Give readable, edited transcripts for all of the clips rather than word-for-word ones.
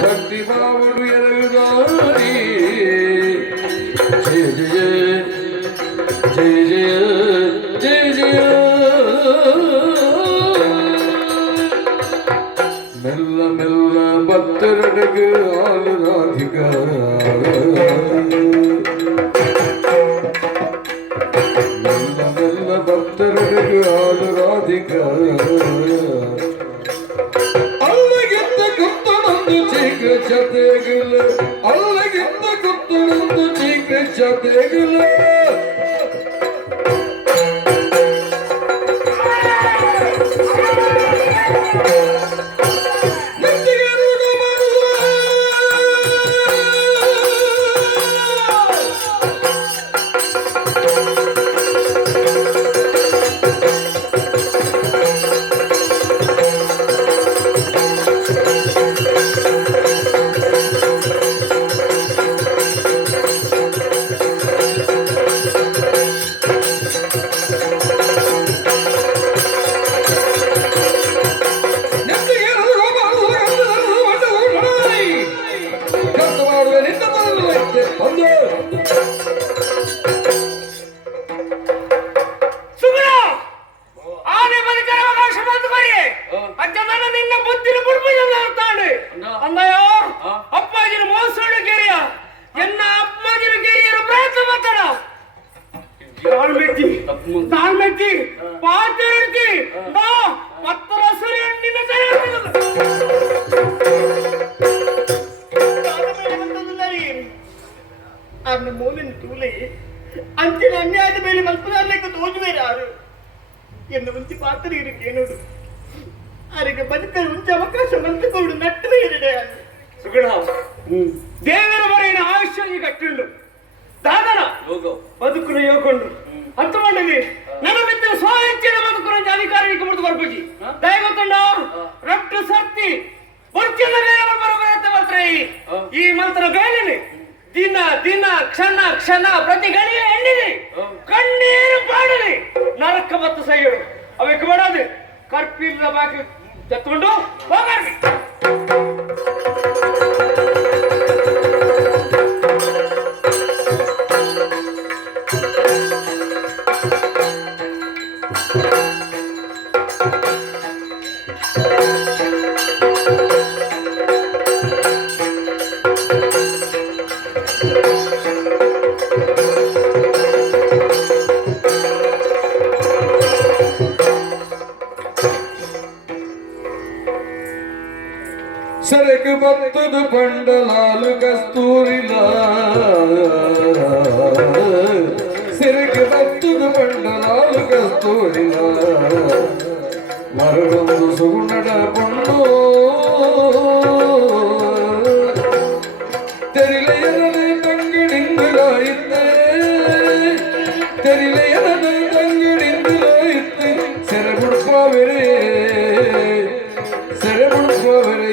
ಭಕ್ತಿ ಬಾವುಡು ಎರಗಾರಿ ಜಯ ಜಯ ಜಯ ಜಯ ಜಯ ಜಯ ಮೆಲ್ಲ ಮೆಲ್ಲ ಭಕ್ತರಡೆಗೆ ಹಾಲು ರಾಧಿಕ ಮೆಲ್ಲ ಮೆಲ್ಲ ಭಕ್ತರಡೆಗೆ ಹಾಲು ರಾಧಿಕ ಚತೆಗಲ ಅಲ್ಲಗಿಂತ ಕುತ್ತಳೊಂದು ಚೀಕ್ರೆ ಚತೆಗಲ ಅಂಚಿನ ಅನ್ಯಾಯದ ಮೇಲೆ ಮಲ್ಪದಲ್ಲಕ್ಕೆ ತೋಜುವೇರಾರು ಎಂದು ಮುಂಚೆ ಪಾತ್ರ ಇರಕ್ಕೇನೋಡು ಅವರಿಗೆ ಬದುಕಲು ಮುಂಚೆ ಅವಕಾಶ ಮಲ್ಪಿಕೊಂಡು ನಟ್ಟವೇ ಇರಡೆ ಸುಗುಣ ದೇವರ ಮರೆಯಿನ ಆಯುಷ್ಯ ಈಗ ಅಟ್ಟಿಂಡು ದಾದನ ಬದುಕನ್ನು ಯೋಗೊಂಡು ಅಂತ ಮಾಡಲಿ ನನ್ನ ಮಿತ್ರ ಸ್ವಹೆಚ್ಚಿನ ಬದುಕನ್ನು ಅಧಿಕಾರಿಗೆ ಮುಡಿದು ಬರ್ಬುಜಿ ದಯಗೊತ್ತುಂಡ ರಟ್ಟು ಸತ್ತಿ ಬರ್ಚಿನ ಬರಬರತ್ತೆ ಈ ಮಂತ್ರ ಬೇಲಿನಿ ದಿನ ದಿನ ಕ್ಷಣ ಕ್ಷಣ ಪ್ರತಿ ಗಣಿಯ ಎಣ್ಣಿದೆ ಕಣ್ಣೀರು ಪಾಡಲಿ ನರಕ ಮತ್ತು ಸೈಯರು ಅವಕ್ಕೆ ಮಾಡೋದು ಕರ್ಪಿಲ್ಲದ ಬಾಕಿ ತೆತ್ಕೊಂಡು ಹೋಗಿ ಸರಕ ಭಕ್ತದ ಪಂಡಲಾಲು ಕಸ್ತೂರಿಲ ಸರಕ ಭಕ್ತದ ಪಂಡಲಾಲು ಕಸ್ತೂರಿಲ ಮರಳೊಂದು ಸುಗುಣಡ ಕೊಂಡು ತೆರಿಲೆಯರನೆ ತಂಗಿಡಿಂದಲಾಯಿತ್ತೆ ತೆರಿಲೆಯರನೆ ತಂಗಿಡಿಂದಲಾಯಿತ್ತೆ ಸೆರೆಬುಡ್ಪಾವೆರೆ ಸೆರೆಬುಡ್ಪಾವೆರೆ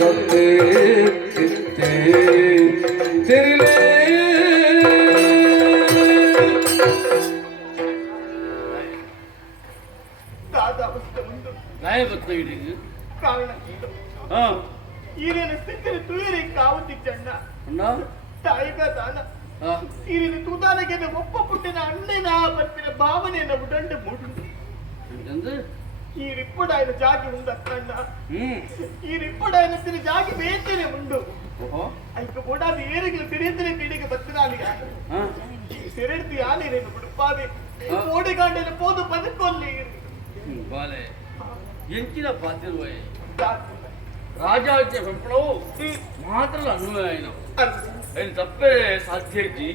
ಮತ್ತೆ ತೆರಿಲೆ ಕಾರಣ ಈರಿನ ಸ್ಥಿತಿಯಲ್ಲಿ ತುಯರಿ ಕಾವುತಿ ಚಣ್ಣ ತಾಯಿಗ ದಾನ ಈರಿನ ತೂದಾನಗೆ ಒಪ್ಪ ಪುಟ್ಟಿನ ಅಣ್ಣನ ಬತ್ತಿನ ಭಾವನೆಯನ್ನು ಉಡಂಡು ಮೂಡು ಈ ರಿಪ್ಪಡಾಯನ ಜಾಗಿ ಉಂಡು ಅಕ್ಕಣ್ಣ ಈ ರಿಪ್ಪಡಾಯನ ಜಾಗಿ ಬೇತೇನೆ ಉಂಡು ಐಕ ಓಡಾದ ಏರಿಗಳು ತಿರಿಯಂದ್ರೆ ಕಿಡಿಗೆ ಬತ್ತಿನಾಲಿಗ ಸೆರೆಡ್ತಿ ಆನೇನು ಬಿಡುಪಾದೆ ಓಡಿಗಾಂಡನ ಪೋದು ಬದುಕೊಲ್ಲಿ ಬಾಲೆ ಎಂಚಿನ ಪಾತಿರುವೆ ರಾಜಾಜ್ಞೆ ಪಂಪಳವು ಮಾತ್ರ ಅನ್ವಯನ ఆయన తప్పే సాధ్యకి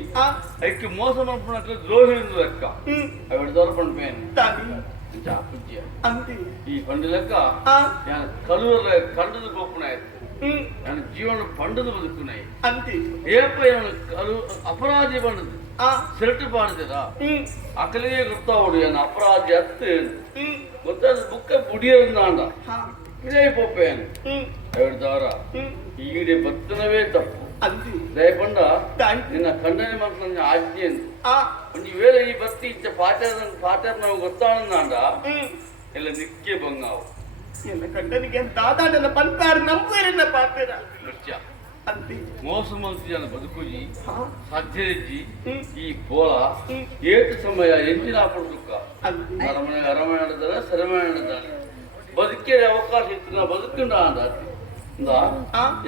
ఐక్య మోసం అనుకున్నట్లు ద్రోహిందు లెక్క అవి దొరపడిపోయాను అంతే ఈ పండు లెక్క కలువర కండుದು గొప్పనాయి ನನ್ನ ಜೀವನ ಪಂಡದು ಬದುಕುನಾಯಿ ಅಂತೆ ಏಪ ಕಲು ಅಪರಾಧಿ ಬಂದದು ಸಿರಟು ಪಾಡ್ತಿದ ಅಕಲಿಗೆ ಗೊತ್ತಾವಡು ಏನು ಅಪರಾಧಿ ಅತ್ತು ಗೊತ್ತಾದ ಬುಕ್ಕ ಬುಡಿಯಂದಾಂಡ ಇದೇ ಪೊಪ್ಪೇನು ఎవరి ద్వారా ఈడే భక్తునవే తప్పు దయపండ నిన్న ఖండನೆ ಮಾಡ್ಕೊಂಡು ಆಜ್ಞೆ ಒಂದು ವೇಳೆ ಈ ಭಕ್ತಿ ಇಚ್ಛೆ ಪಾಠ ನಾವು ಗೊತ್ತಾನಂದ ಎಲ್ಲ ನಿಕ್ಕೆ ಬಂಗಾವು ಎಲ್ಲ ಗಂಡನಿಗೆ ದಾದಾಡನ ಪಂತಾರು ನಂಬುವರೆನ್ನ ಪಾತ್ರ ನೃತ್ಯ ಅಂತೆ ಮೋಸ ಮನುಷ್ಯನ ಬದುಕುಜಿ ಸಾಧ್ಯಜಿ ಈ ಬೋಳ ಏಟು ಸಮಯ ಎಂಜಿನ ದುಃಖ ಅರಮನೆ ಅರಮನೆ ಸೆರೆಮನೆ ಬದುಕೇ ಅವಕಾಶ ಇತ್ತು ನಾ ಬದುಕುಂಡ ಅಂದ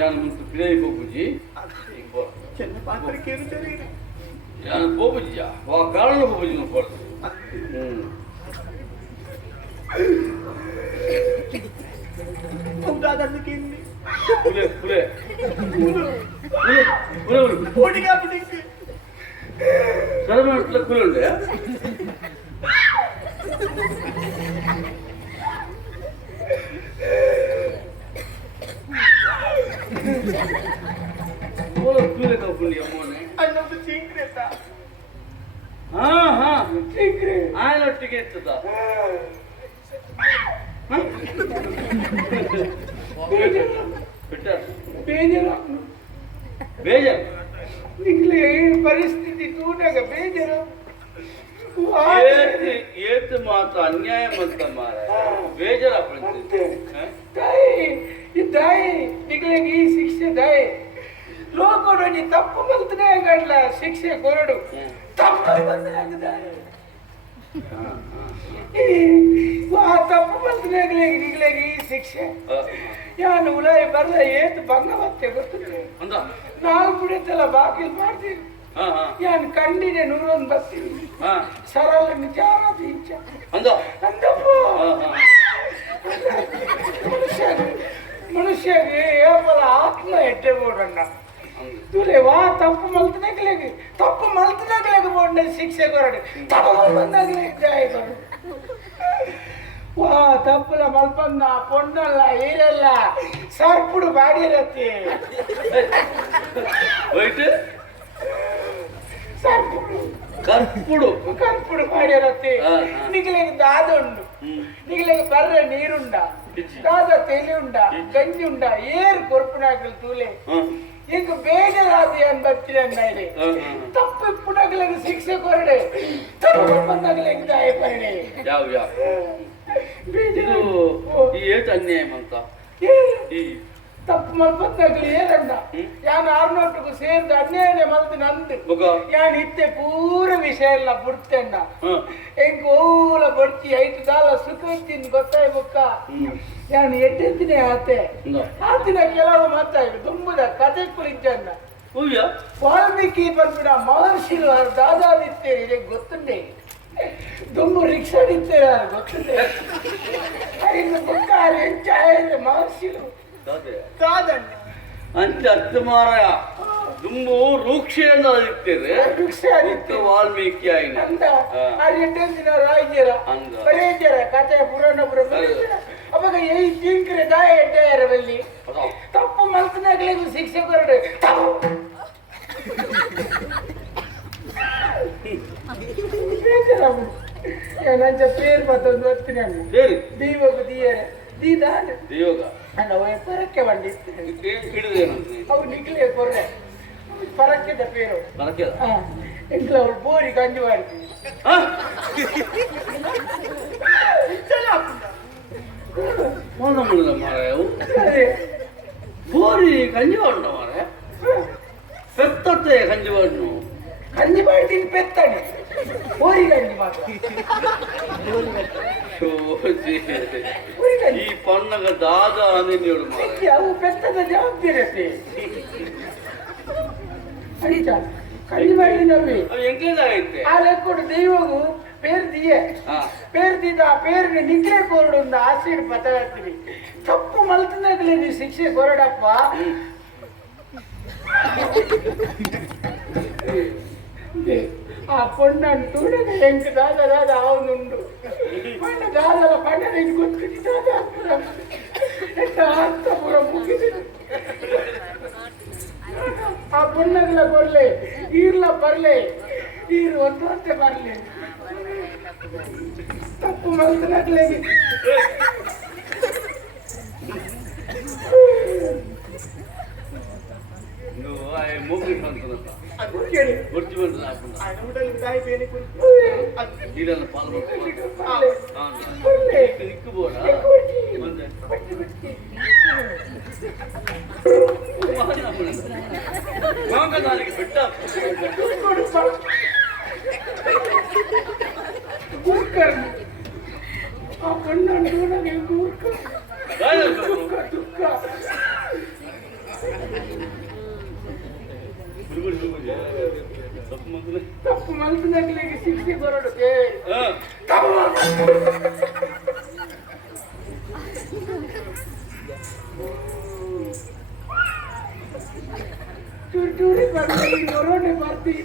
ಯಾನು ಮುಂತು ಪಿಳೈ ಹೋಗುಜಿ ಚೆನ್ನ ಪಾತ್ರ ಕೇಳುತ್ತಾರೆ ಯಾನು ಹೋಗುಜಿಯಾ ವಾ ಕಾರಣ ಹೋಗುಜಿ ಕೊಡ್ತು ಹೌದಾದಕ್ಕೆ ಪುಲೆ ಪುಲೆ ಓಡಿಗೆ ಆಗ್ಬಿಟ್ಟಿಕ್ಕೆ ಸೆರೆಮನೆ ಕುಲೆ ಉಂಡೆ ಕುಲೆ ಕಪ್ಪುಂಡಿ ಅಮ್ಮನೆ ಅನ್ನೊಂದು ಚೀಕ್ರೆತ ಹಾ ಚೀಕ್ರೆ ಆಯನೊಟ್ಟಿಗೆ ಇರ್ತದ ಬೇಜಾರು ನಿಗ್ಲೆ ಪರಿಸ್ಥಿತಿ ತೂಟಾಗ ಬೇಜಾರು ಏತು ಮಾತು ಅನ್ಯಾಯ ಮಂತ ಮಾರ ಬೇಜಾರ ತಾಯಿ ಈ ತಾಯಿ ನಿಗ್ಲೆಗೆ ಈ ಶಿಕ್ಷೆ ತಾಯಿ ಲೋಕೋಡು ನೀ ತಪ್ಪು ಮಲ್ತನೇ ಆಗಲ್ಲ ಶಿಕ್ಷೆ ಕೊರಡು ತಪ್ಪು ಬಂದಾಗದಾಯಿ ಆ ತಪ್ಪು ಮಲ್ತನೇ ನಿಗ್ಲೆಗೆ ಈ ಶಿಕ್ಷೆ ಯಾನು ಉಲಾರಿ ಬರ್ಲ ಏತು ಭಂಗ ಮತ್ತೆ ಗೊತ್ತಿಲ್ಲ ನಾವು ಬಿಡುತ್ತಲ್ಲ ಬಾಕಿಲ್ ಮಾಡ್ತೀವಿ ಯಾನು ಕಂಡಿದೆ 101 ಬರ್ತೀವಿ ಸರಳ ನಿಜಾನ ಇಂಚ ಅಂದಪ್ಪ ಮನುಷ್ಯಗೆ ಏಪಲ ಆತ್ಮ ಎಟ್ಟೆ ಬೋಡಣ್ಣ ತುಲೆ ವಾ ತಪ್ಪು ಮಲ್ತನಾಗಲೇಗೆ ಬೋಡ ಶಿಕ್ಷೆ ಕೊರಡು ತಪ್ಪು ಬಂದಾಗಲೇ ಜಾಯ ಕೊರಡು ವಾ ತಪ್ಪುಲ ಮಲ್ಪನ್ನ ಪೊಣ್ಣಲ್ಲ ಈರಲ್ಲ ಸರ್ಪುಡು ಬಾಡಿರತ್ತೆ ಕರ್ಪುಡು ಬಾಡಿರತ್ತೆ ನಿಗಲಿಗೆ ದಾದ ಉಂಡು ನಿಗಲಿಗೆ ಬರ್ರೆ ನೀರುಂಡ ದಾದ ತೆಲಿ ಉಂಡ ಗಂಜಿ ಉಂಡ ಏರು ಕೊರ್ಪುನಾಗಲು ತೂಲೆ ಈಗ ಬೇಜಾರಾದಿ ಅನ್ಬತ್ತಿನ ಅನ್ನೈದೆ ತಪ್ಪು ಪುಣಗಳಿಗೆ ಶಿಕ್ಷೆ ಕೊರಡೆ ತಪ್ಪು ಬಂದಾಗಲಿಗೆ ದಾಯ ಪರಿಣೆ ಏಟ್ ಅನ್ಯಾಯ ಅಂತ ತಪ್ಪು ಮಲ್ಪತ್ತಾಗಲಿ ಏನಂದ ಯಾನು ಆರ್ನೋಟಕ್ಕೂ ಸೇರಿದ ಅನ್ಯಾಯನೇ ಮಲ್ತು ನಂದು ಯಾನು ಇತ್ತೆ ಪೂರ ವಿಷಯ ಎಲ್ಲ ಬಿಡ್ತೇನ ಹೆಂಗ್ ಓಲ ಬಡ್ತಿ 5 ಕಾಲ ಸುಖಿಂದ ಗೊತ್ತಾಯ್ ಬುಕ್ಕ ಯಾನು ಎಟ್ಟೆತ್ತಿನೇ ಆತಿನ ಕೆಲವು ಮಾತಾಯ್ತು ತುಂಬದ ಕತೆ ಕುಳಿತನ್ನ ವಾಲ್ಮೀಕಿ ಬರ್ಬಿಡ ಮಹರ್ಷಿಲು ದಾದಾದಿತ್ತೇರಿ ಇದೆ ಗೊತ್ತುಂಡೆ ದುಮ್ಮು ರಿಕ್ಷಾ ನಿಂತೇರ ಗೊತ್ತಿದೆ ಐದು ಬುಕ್ಕ ಎಂಚಾಯ ಮಹರ್ಷಿಲು ಕಾದಂಡ ಅಂತ ಅರ್ಥ ಮಾರಾಯ ದುಂಬು ರೂಕ್ಷೆಯನ್ನು ಅದಿರ್ತೇವೆ ವಾಲ್ಮೀಕಿ ಆಯ್ನ ದಿನ ರಾಜ್ಯರ ಬರೇಜರ ಕಥೆ ಪುರಾಣ ಅವಾಗ ಈ ಜಿಂಕ್ರೆ ದಾಯ ಎಡ್ಡೆಯರಲ್ಲಿ ತಪ್ಪು ಮಲ್ತನಾಗಲಿಗೂ ಶಿಕ್ಷೆ ಕೊರಡು ನಂಚ ಪೇರು ಮತ್ತೊಂದು ಹೊತ್ತಿನ ದೀವಗ ದಿಯರೆ ದೀದಾನ ದಿಯೋಗ ನಾವು ಪರಕ್ಕೆ ಬಂದಿತ್ತು ಅವು ನಿಗ್ಲೆ ಕೊರ್ರೆ ಪರಕ್ಕೆದ ಪೇರು ಎಂಟ್ಲ ಅವಳು ಬೋರಿ ಗಂಜಿ ಮಾಡ್ತೀವಿ ಬೋರಿ ಗಂಜಿ ಮಾಡ ಮಾರ ಪೆತ್ತತ್ತೆ ಗಂಜಿ ಮಾಡ್ನು ಗಂಜಿ ಮಾಡ್ತೀನಿ ಪೆತ್ತಾನೆ ಬೋರಿ ಗಂಜಿ ಮಾಡ ಈ ಪಣ್ಣಗ ದಾದ ಅನ್ನೋಡು ಅವು ಪೆತ್ತದ ಜವಾಬ್ದಾರಿ ಅಡಿತ ಕಳ್ಳಿ ಮಾಡಿ ನವ್ವಿ ಎಂಕ್ಲೇದಾಗೈತೆ ಆ ಲೆಕ್ಕೊಡು ದೈವವು ಪೇರು ದಿಯೆ ಪೇರು ದಿದ ಆ ಪೇರಿನ ನಿಗ್ಲೆ ಕೊರಡು ಒಂದು ಆಸೀಡ್ ಪತಾಗ್ತೀವಿ ತಪ್ಪು ಮಲ್ತನಾಗಲೇ ನೀವು ಶಿಕ್ಷೆ ಕೊರಡಪ್ಪ ಆ ಪೊಣ್ಣನ್ನು ತೂಡದ ಎಂಟು ದಾದ ಅವನುಂಡು ಪಣ್ಣ ದಾದಲ ಪಣ್ಣನ ಗೊತ್ತಿದ್ದ ದಾದ ಎಂಟ ಹತ್ತ ಪುರ ಮುಗಿಸಿದ ಆ ಪೊಣ್ಣಗಳ ಕೊರ್ಲೆ ಈರ್ಲ ಬರ್ಲೆ ಈರು ಒಂದೇ ಬರ್ಲೆ ತಪ್ಪು ಮಲ್ತನಾಗಲೇ ಮೂಗಿ ಬರ್ತಿ ಬಂದ್ರೆ ಇದನ್ನು ಪಾಲು ನಿಕ್ಕಬೋಡ ಬಂದೆ ಬಿಟ್ಟ ಆ ಕಣ್ಣು ನನಗೆ ದುಃಖ ತಪ್ಪು ಮನಸ್ಸಿನಾಗಲಿಗೆ ಶಿಕ್ಷೆ ಬರೋದಕ್ಕೆ ಚೂರಿ ಬರ್ತೀನಿ ಹೊರನೆ ಬರ್ತೀನಿ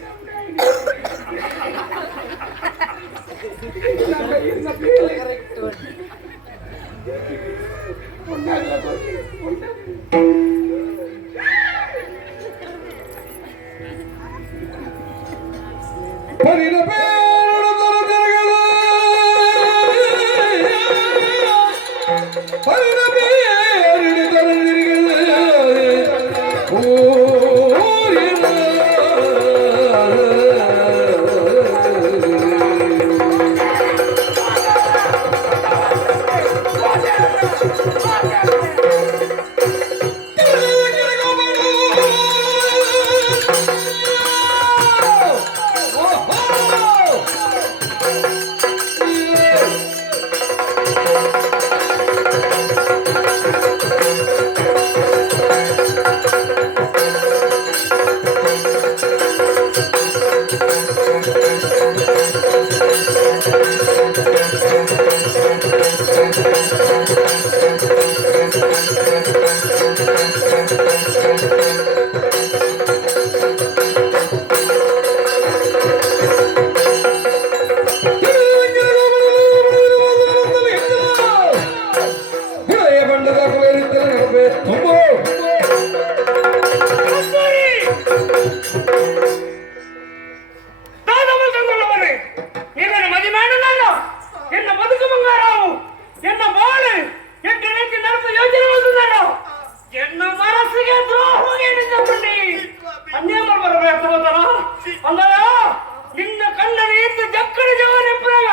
ನಿನ್ನ ಕಣ್ಣನ್ನು ಎತ್ತು ಜಕ್ಕಡಿ ಜವಾನೆಂಬುದಾಗ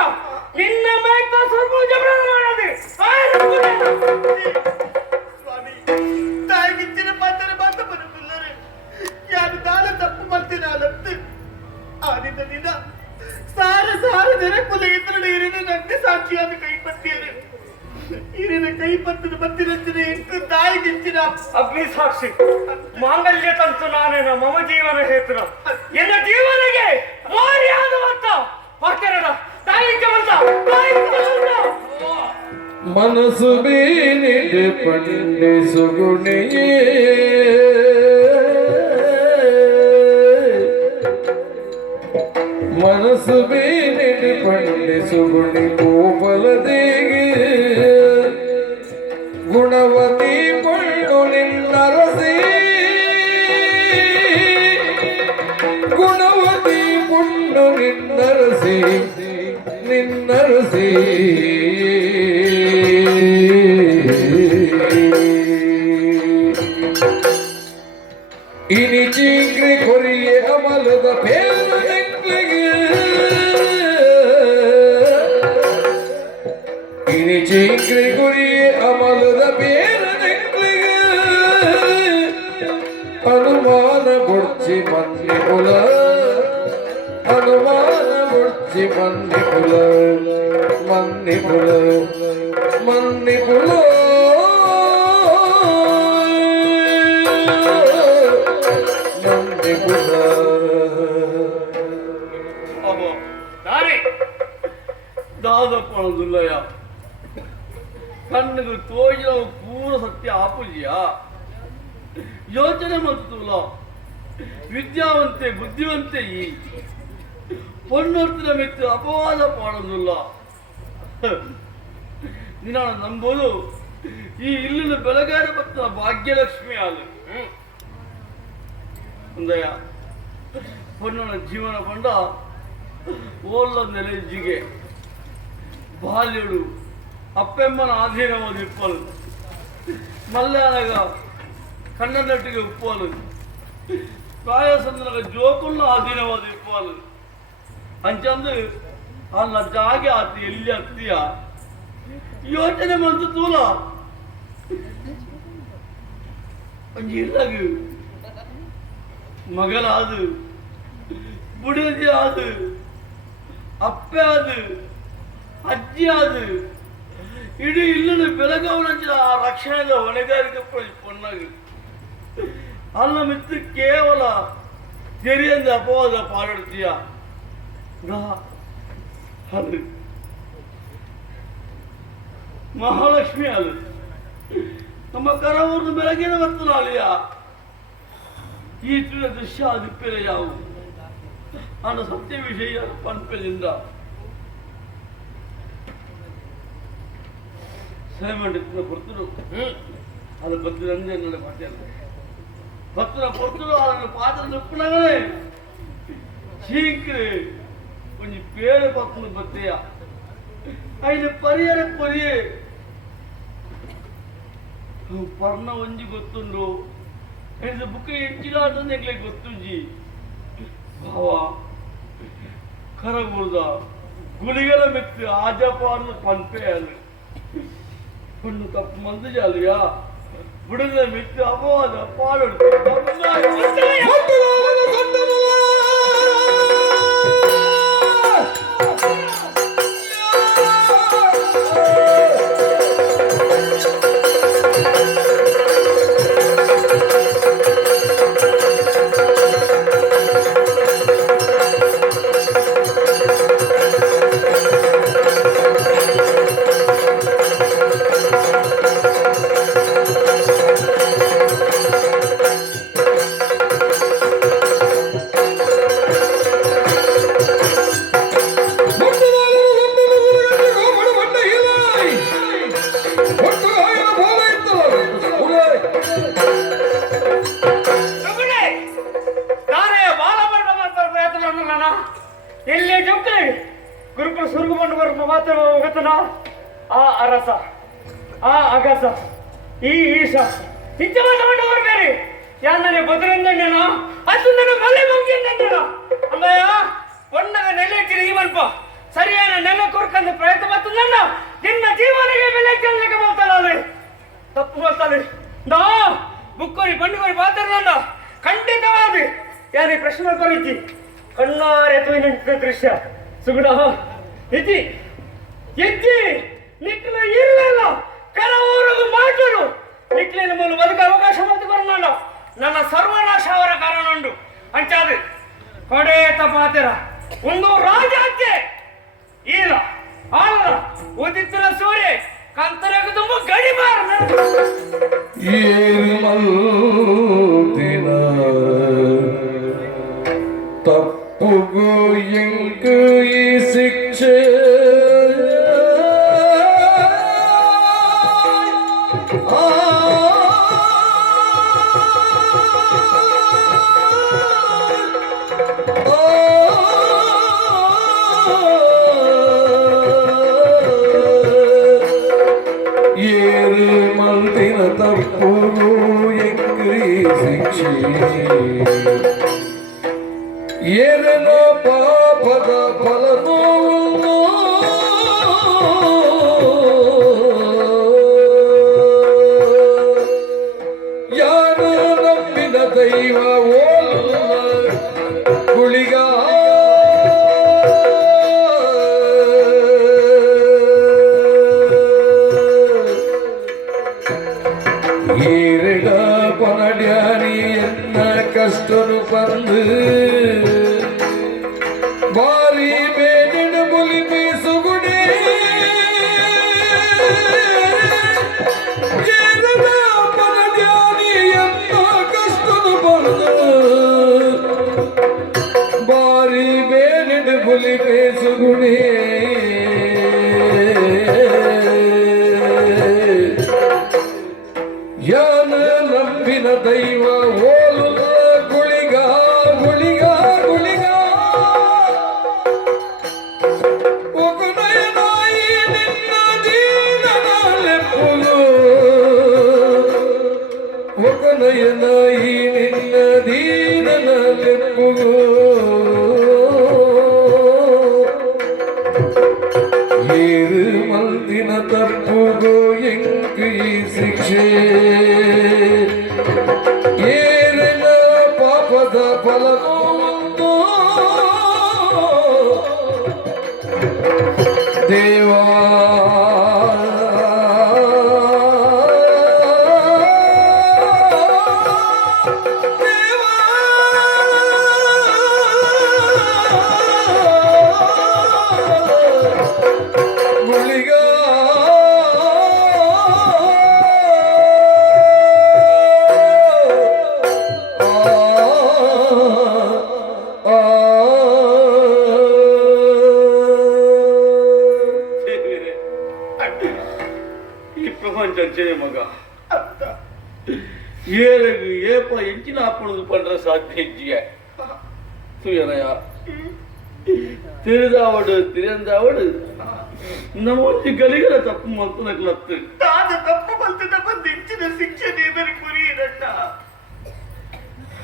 ನಿನ್ನ ಮೈತ ಸ್ವಲ್ಪ ಜಬರ ಮಾಡದೆ ಸ್ವಾಮಿ ತಾಯಿಗಿಚ್ಚಿನ ಮಾತರೆ ಮಾತ ಬರುತ್ತಿಲ್ಲರೆ ಯಾರು ದಾನ ತಪ್ಪು ಮಾಡ್ತೀನಿ ಅಲತ್ತು ಆದಿನ ದಿನ ಸಾರ ನೆನಪುಲ ಇತರ ಇರಿನ ನಂಗೆ ಸಾಕ್ಷಿಯಾದ ಕೈಪತ್ತಿಯರು ಇರಿನ ಕೈಪತ್ತದ ಬತ್ತಿರಂಚಿನ ಎಂಟು ತಾಯಿಗಿಚ್ಚಿನ ಅಗ್ನಿ ಸಾಕ್ಷಿ ಮಾಂಗಲ್ಯ ತಂತು ನಾನೇನ ಮಮ ಜೀವನ ಹೇತುನ ಎನ್ನ ಜೀವನಿಗೆ ಮಾರಿಯಾದವಂತ ಭಕ್ತರನ ತಾಯಿಗೆ ಬಂದ ಮನಸ್ಸು ಬೀನಿದೆ ಪಂಡೆ ಸುಗುಣಿಯೇ ಮನಸ್ಸು ಬೀನಿದೆ ಪಂಡೆ ಸುಗುಣಿ ಗೋಪಲದೇಗೆ ಗುಣವತಿ ಕೊಂಡು ನಿನ್ನರಸಿ ಗುಣವತಿ ಕೊಂಡು ನಿನ್ನರಸಿ ಇನಿ ಚೀಕ್ರೆ ಕೊರಿಯೆ ಅಮಲದ ಬೇರು ನೆಕ್ಲಿಗೆ ಇನಿ ಚೀಕ್ರೆ ಕೊರಿಯೆ ಅಮಲದ ಬೇರು ನೆಕ್ಲಿಗೆ ಅನುಮಾನ ಬುಡ್ಚಿ ಮನ್ನಿ ಕುಲ ಅನುಮಾನ ಬುಡ್ಚಿ ಮನ್ನಿ ಕುಲ ಮನ್ನಿ ಕುಲ ಮನ್ನಿ ಕುಲ ದಾದಪ್ಪಣದುಲ್ಲಯ್ಯ ಕಣ್ಣಿಗೆ ತೋಜಿನ ಪೂರ ಸತ್ಯ ಆಪುಜಿಯ ಯೋಚನೆ ಮಾಡ್ತಲ್ಲ ವಿದ್ಯಾವಂತೆ ಬುದ್ಧಿವಂತೆ ಈ ಪೊನ್ನೊರ್ತಿನ ಮಿತ್ರ ಅಪವಾದ ಪಾಡೋದಿಲ್ಲ ನಿನ್ನ ನಂಬೋದು ಈ ಇಲ್ಲಿನ ಬೆಳಗಾರಿ ಭಕ್ತರ ಭಾಗ್ಯಲಕ್ಷ್ಮಿ ಆಲು ಅಂದಯ್ಯ ಪೊನ್ನನ ಜೀವನ ಬಂಡ ಓಲ್ಲ ನೆಲೆಜಿಗೆ ಬಾಲ್ಯಡು ಅಪ್ಪೆಮ್ಮನ ಆಧೀನವಾದ ಇಪ್ಪಲು ಮಲ್ಯಾಳಗ ಕನ್ನಡಟ್ಟಿಗೆ ಉಪ್ಪಲು ಕಾಯಸಂದ್ರ ಜೋಕುಲ್ಲ ಆಧೀನವಾದ ಇಪ್ಪಾಲು ಅಂಚಂದು ಅಲ್ಲ ಜಾಗೆ ಆತಿ ಎಲ್ಲಿ ಹತ್ತಿಯ ಯೋಚನೆ ಮಂತು ತೂಲ ಒಂಜಿ ಇಲ್ಲಗು ಮಗಲಾದು ಬುಡದಿ ಆದು ಅಪ್ಪೆ ಆದು ಅಜ್ಜಿ ಆದು ಇಡೀ ಇಲ್ಲಿನ ಬೆಳಗಾವನ ಆ ರಕ್ಷಣೆದ ಹೊಣೆಗಾರಿಕೆ ಪೊನ್ನಾಗಿ ಅಲ್ಲ ಮಿತ್ತು ಕೇವಲ ತೆರೆಯಿಂದ ಅಪವಾದ ಪಾಡುತ್ತೀಯ ಅದು ಮಹಾಲಕ್ಷ್ಮಿ ಅದು ನಮ್ಮ ಕರವೂರ್ದು ಬೆಳಗಿನ ಬರ್ತನ ಅಲಿಯ ಈ ದೃಶ್ಯ ಅದಿಪ್ಪೆಲೆ ಯಾವು ಅನ್ನೋ ಸತ್ಯ ವಿಷಯ ಪಂಪೆಲಿಂದ ಸೇಮಂಡಿನ ಬರ್ತರು ಅದು ಬತ್ತಿರಂಜೆ ನನ್ನ ಪಾಠ ಭಕ್ತರ பொறுத்தது அவர்கள் பாத்திரம் நிற்பினாங்களே சீக்கிர கொஞ்சம் பேரை பார்க்கணும் பத்தியா அதில் ಪರಿಹಾರ ಕೊರಿಯೇ ಪರ್ಣ ಒಂಜಿ ಗೊತ್ತುಂಡು ಇದು ಬುಕ್ ಹೆಚ್ಚಿನ ಎಗ್ಲಿಗೆ ಗೊತ್ತುಂಜಿ ಭಾವ ಕರಗುರ್ದ ಗುಳಿಗಳ ಮೆತ್ತು ಆಜಪಾರ್ದು ಪಂಪೆ ಅದು ಒಂದು ತಪ್ಪು ಮಂದು ಜಾಲಿಯಾ ಬಿಡದ ಮೆತ್ತು ಅಪವಾದ ಪಾಡುತ್ತೆ ಎಲ್ಲಿ ಜೋಕ್ರೆ ಗುರುಕುಲ ಸುರುಗುಕೊಂಡು ಬರುವ ಮಾತ್ರ ಗೊತ್ತನ ಆ ಅರಸ ಆ ಅಗಸ ಈ ಈಶ ನಿಜವಾದ ಮಂಡವರು ಬೇರೆ ಯಾನೇ ಬದರಂಗಣ್ಣ ಅದು ನನ್ನ ಮಲೆ ಮುಗಿಯಣ್ಣ ಅಮ್ಮಯ್ಯ பொண்ணக ನೆಲೆಚ್ಚಿನ ಈ ಮಲ್ಪ ಸರಿಯಾದ ನೆಲೆ ಕೊರ್ಕಂದು ಪ್ರಯತ್ನ ಮತ್ತು ನನ್ನ ನಿನ್ನ ಜೀವನಿಗೆ ಬೆಲೆ ಚೆಲ್ಲಕ್ಕೆ ಮಾತಾಡಲ್ಲ ತಪ್ಪು ಮಾತಾಡಿ ನಾ ಬುಕ್ಕೋರಿ ಬಂಡುಗೋರಿ ಮಾತಾಡಲ್ಲ ಖಂಡಿತವಾದ ಯಾರೇ ಪ್ರಶ್ನೆ ಕೊರಿತಿ ಕಣ್ಣಾರೆ ತುಯಿನ ದೃಶ್ಯ ಸುಗುಣ ಇತಿ ಎಜ್ಜಿ ನಿಕ್ಲ ಇರಲಿಲ್ಲ ಕರವೂರು ಮಾತರು ನಿಕ್ಲಿನ ಮೂಲ ಬದುಕ ಅವಕಾಶ ಮತ್ತು ಬರೋಣ ನನ್ನ ಸರ್ವನಾಶ ಅವರ ಕಾರಣ ಉಂಟು ಅಂಚಾದು ಕೊಡೆ ತಪಾತಿರ ಒಂದು ರಾಜಹತ್ಯೆ ಇಲ್ಲ ಅಲ್ಲ ಉದಿತ್ತಿನ ಸೂರ್ಯ ಕಂತರಗ ತುಂಬ ಗಡಿಮಾರ ತಪ್ಪುಗು ಎಂಕು ಈ ಶಿಕ್ಷೆ ಏರು ಮಂದಿನ ತಪ್ಪುಗು ಎಂಕು ಈ ಶಿಕ್ಷೆ ಏನೇನೋ ಪಾಪದ ಫಲನೋ ಯಾರು ನಂಬಿದ ದೈವ ಓಲ್ಲ ಗುಳಿಗ ಈರಡ ಪನಡ್ಯಾನಿ ಎನ್ನ ಕಷ್ಟನು ಬಂದು ಬಾರಿ ಬೇಡಿನ ಮುಲಿ ಬೀಸುಗುಡಿ ಏನದ ಪನಡ್ಯಾನಿ ಎನ್ನ ಕಷ್ಟನು ಬಂದು ಬಾರಿ ಬೇಡಿನ ಮುಲಿ ಬೀಸುಗುಡಿ ಯಾನ ನಂಬಿನ ದೈವ ಓಲು ಗುಳಿಗ ಗುಳಿಗ ಗುಳಿಗ ಒಗುನಯನಾಯಿ ನಿನ್ನ ದೀನನ ಲೆಪ್ಪುಲು ಒಗುನಯನಾಯಿ ನಿನ್ನ ದೀನನ ಈ ಶಿಕ್ಷೆ ಏರಿನ ಪಾಪದ ಫಲವೊಂದು ದೇವಾ ಈ ಪ್ರಪಂಚ ಮಗ ಏರகு ஏப்ப எஞ்சின அப்பொழுது பண்ற சாத்திய துயரையா ತಿಳಿದವಡು ತಿರಂದವಡು ನಮ್ಮ ಒಂದು ಗಲಿಗಳ ತಪ್ಪು ಮಲ್ತನಕ್ಲತ್ತು ತಾದ ತಪ್ಪು ಮಲ್ತದ ಬಂದು ಹೆಚ್ಚಿನ ಶಿಕ್ಷೆ ದೇವರ ಕುರಿಯರಣ್ಣ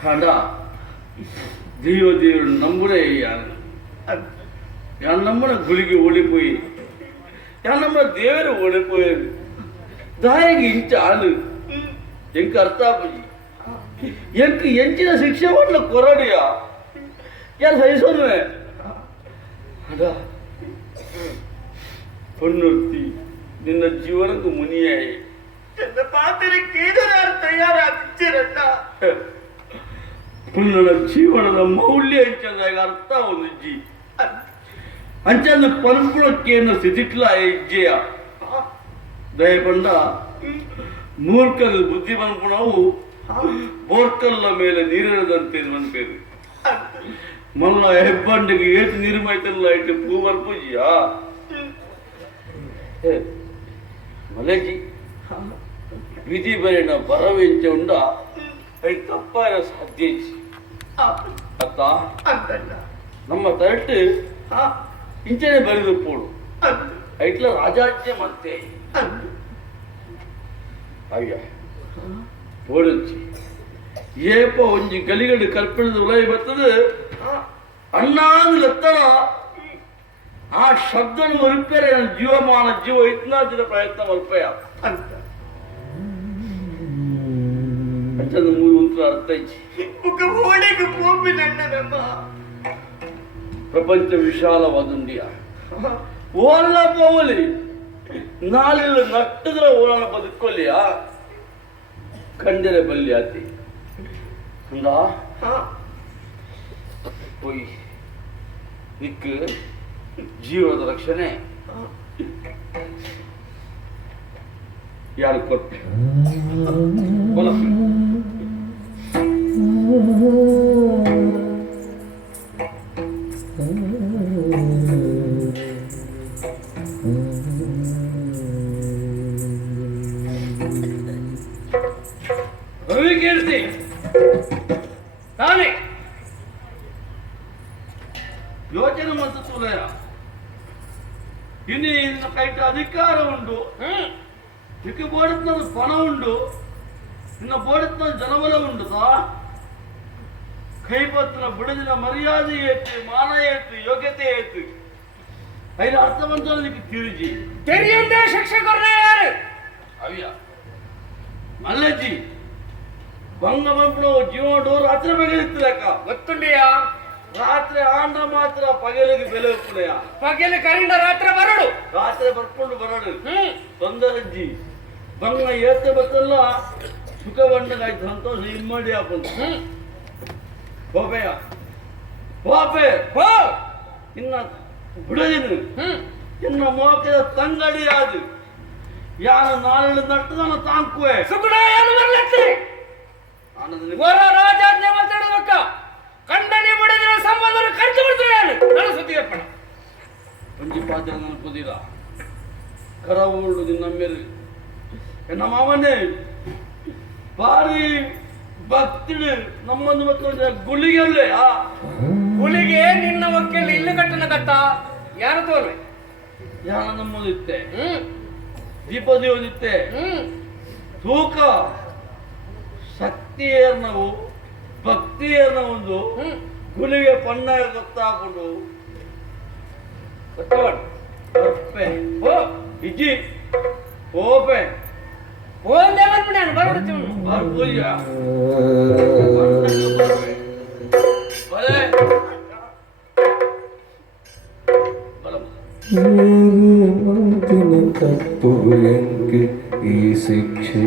ಹಣ ದೇವರು ನಂಬುడే ഞാൻ നമ്മുടെ ഗുളിക്ക് ഓടിപ്പോയി ഞാൻ നമ്മുടെ ദേവര് ഓടിപ്പോയത് ದಾರಿಗೆ ಇಂಚ ಆಳು ಎಂಕ ಅರ್ಥ ಆಪಜಿ ಎಂಕ ಎಂಚಿನ ಶಿಕ್ಷೆ ಮಾಡಲ ಕೊರಡಿಯ ಯಾರು ಸಹಿಸೋನ್ವೆ ಅದ ಪೊನ್ನುರ್ತಿ ನಿನ್ನ ಜೀವನಕ್ಕೂ ಮುನಿಯಾಯಿ ನನ್ನ ಪಾತ್ರಕ್ಕೆ ಏನಾರು ತಯಾರಾಗಿರಣ್ಣ ಪುನ್ನನ ಜೀವನದ ಮೌಲ್ಯ ಅಂಚಂದಾಗ ಅರ್ಥ ಒಂದು ಜಿ ಅಂಚಂದ ಪನ್ಪುಳಕ್ಕೇನು ಸ್ಥಿತಿಟ್ಲ ಹೆಜ್ಜೆಯ ದಯಪಂಡ ಮೂರ್ಖದ ಬುದ್ಧಿ ಪನ್ಪುಣವು ಬೋರ್ಕಲ್ಲ ಮೇಲೆ ನೀರಿರದಂತೆ ಅನ್ಪೇರು ಮಲ್ಲ ಹೆಬ್ಬಂಡಿಗೆ ಏತು ನೀರು ಮೈತಲ್ಲ ಇಟ್ಟು ಪೂ ಬರ್ಪೂಜಿಯಾ ಮಲೆಜಿ ವಿಧಿ ಬರಿನ ಬರವೆಂಚ ಉಂಡ ಐ ತಪ್ಪಾರ ಸಾಧ್ಯ ಅತ್ತ ನಮ್ಮ ತರಟ್ಟು ಇಂಚನೆ ಬರೆದು ಪೋಡು ಐಟ್ಲ ರಾಜಾಜ್ಞೆ ಮತ್ತೆ ಅಯ್ಯ ಪೋಡಚ್ಚಿ ಏಪ ಒಂಜಿ ಗಲಿಗಡು ಕಲ್ಪಣದ ಉಲಯ ಬರ್ತದೆ ಅಣ್ಣಾದು ಲತ್ತನ ಆ ಶಬ್ದನ ಮಲ್ಪೇರೆ ನನ್ನ ಜೀವಮಾನ ಜೀವ ಇತ್ನಾದಿನ ಪ್ರಯತ್ನ ಮಲ್ಪಯ ಅಂಚಂದ ಮೂರು ಉಂತ್ರ ಅರ್ಥ ಐತಿ ಓಡೆಗೆ ಪೋಪಿನಣ್ಣ ಪ್ರಪಂಚ ವಿಶಾಲವಾದುಂಡಿಯ ಓಲ್ಲ ಪೋವಲಿ ನಾಲಿಲ್ಲ ನಟ್ಟದ್ರ ಓಲನ ಬದುಕೊಲ್ಲಿಯಾ ಕಂಡರೆ ಬಲ್ಲಿ ಆತಿ ಅಂದ ಹೋಯ್ ದಿಕ್ಕು ಜೀವನದ ರಕ್ಷಣೆ ಯಾರು ಕೊಟ್ಟು ಕೇಳ್ತಿ ತಾನೇ ಯೋಚನೆ ಮತ್ತು ತುಲಯ ಇನ್ನು ಇನ್ನ ಕೈಟ ಅಧಿಕಾರ ಉಂಟು ಇದಕ್ಕೆ ಬೋಡತ್ನ ಪಣ ಉಂಟು ಇನ್ನ ಬೋಡತ್ನ ಜನಬಲ ಉಂಟು ಕೈಪತ್ರ ಬಿಡದಿನ ಮರ್ಯಾದೆ ಏತು ಮಾನ ಏತು ಯೋಗ್ಯತೆ ಏತು ಐದು ಅರ್ಥವಂತನಿಗೆ ತಿರುಜಿ ತೆರೆಯುಂದೇ ಶಿಕ್ಷಕರೇ ಯಾರು ಅವ್ಯ ಮಲ್ಲಜ್ಜಿ ಬಂಗ ಬಂಪು ಜೀವನ ಡೋರ್ ರಾತ್ರಿ ಬಗೆಲಿತ್ತು ಲೆಕ್ಕ ಗೊತ್ತುಂಡಿಯಾ ರಾತ್ರಿ ಆಂಡ ಮಾತ್ರ ಪಗಲಿಗೆ ಬೆಲೆ ಉಪ್ಪುಲೆಯ ಪಗೆಲಿ ಕರಿಂದ ರಾತ್ರಿ ಬರಡು ರಾತ್ರಿ ಬರ್ಕೊಂಡು ಬರಡು ತೊಂದರಜ್ಜಿ ಬಂಗ ಏತೆ ಬತ್ತಲ್ಲ ಸುಖ ಬಣ್ಣಗಾಯ್ತು ಸಂತೋಷ ಇಮ್ಮಡಿ ಹಾಕೊಂಡು ಹೋಪೆಯ ಹೋಪೆ ಹೋ ಇನ್ನ ಬಿಡದಿನು ಇನ್ನ ಮೋಕದ ತಂಗಡಿ ಅದು ಯಾರು ನಾಳೆ ನಟ್ಟದನ ತಾಂಕುವೆ ಸುಗುಣ ಏನು ಬರ್ಲತ್ತಿ ವರ ರಾಜಾಜ್ಞೆ ಮಾತಾಡಬೇಕ ಕಂಡನೆ ಬಿಡದಿನ ಸಂಬಂಧ ಖರ್ಚು ಬಿಡ್ತಾರೆ ನಾನು ಸುದ್ದಿ ಅಪ್ಪಣ ಒಂಜಿ ಪಾತ್ರ ನೆನಪುದಿಲ್ಲ ಕರವೋಳು ನಿನ್ನ ಮೇಲೆ ನಮ್ಮ ಮಾವನೇ ಭಾರಿ ಭಕ್ತಿಡು ನಮ್ಮನ್ನು ಮಕ್ಕಳು ಗುಳಿಗೆಲ್ಲೇ ಹುಲಿಗೆ ನಿನ್ನ ಒಕ್ಕೆಲ್ಲ ಇಲ್ಲು ಕಟ್ಟನ ಕಟ್ಟ ಯಾರು ತೋರ್ವೆ ಯಾನ ನಮ್ಮದಿತ್ತೆ ದೀಪ ದೇವದಿತ್ತೆ ತೂಕ ಶಕ್ತಿಯರ್ನವು ಭಕ್ತಿಯರ್ನ ಒಂದು ಗುಳಿಗೆ ಪಣ್ಣ ಗೊತ್ತಾಕೊಂಡು ಇಜ್ಜಿ ಹೋಪೆ ಒಂದೇ ಬರ್ಬಿಡಿ ನಾನು ಬರ್ಬಿಡ್ತೀವಿ ಬರ್ಬೋಯ್ಯ ಬರೇ ತಪ್ಪು ಎಂಕೆ ಈ ಶಿಕ್ಷೆ